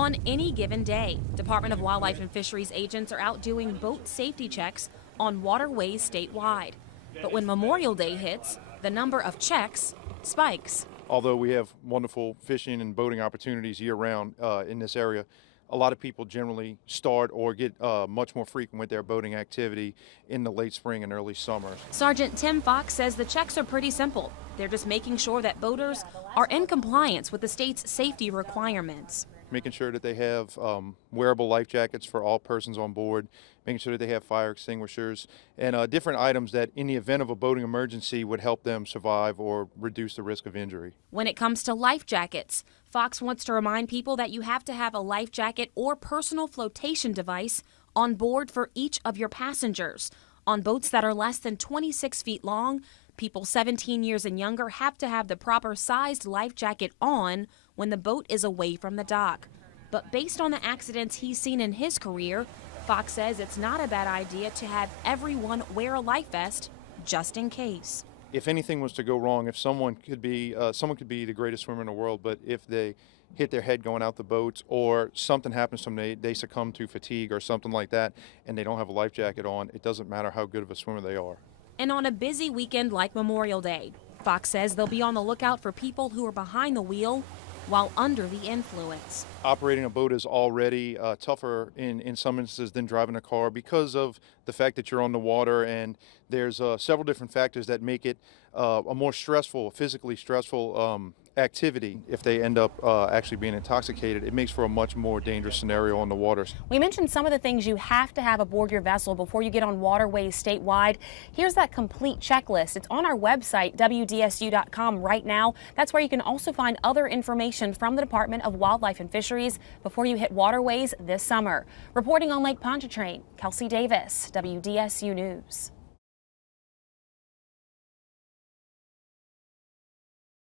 On any given day, Department of Wildlife and Fisheries agents are out doing boat safety checks on waterways statewide. But when Memorial Day hits, the number of checks spikes. Although we have wonderful fishing and boating opportunities year-round in this area, a lot of people generally start or get much more frequent with their boating activity in the late spring and early summer. Sergeant Tim Fox says the checks are pretty simple. They're just making sure that boaters are in compliance with the state's safety requirements. Making sure that they have wearable life jackets for all persons on board, making sure that they have fire extinguishers, and different items that in the event of a boating emergency would help them survive or reduce the risk of injury. When it comes to life jackets, Fox wants to remind people that you have to have a life jacket or personal flotation device on board for each of your passengers. On boats that are less than 26 feet long, people 17 years and younger have to have the proper sized life jacket on when the boat is away from the dock. But based on the accidents he's seen in his career, Fox says it's not a bad idea to have everyone wear a life vest just in case. If anything was to go wrong, if someone could be the greatest swimmer in the world, but if they hit their head going out the boats or something happens to them, they succumb to fatigue or something like that, and they don't have a life jacket on, it doesn't matter how good of a swimmer they are. And on a busy weekend like Memorial Day, Fox says they'll be on the lookout for people who are behind the wheel while under the influence. Operating a boat is already tougher in some instances than driving a car because of the fact that you're on the water, and there's several different factors that make it a more stressful, physically stressful activity. If they end up actually being intoxicated, it makes for a much more dangerous scenario on the waters. We mentioned some of the things you have to have aboard your vessel before you get on waterways statewide. Here's that complete checklist. It's on our website, WDSU.com, right now. That's where you can also find other information from the Department of Wildlife and Fisheries before you hit waterways this summer. Reporting on Lake Pontchartrain, Kelsey Davis, WDSU News.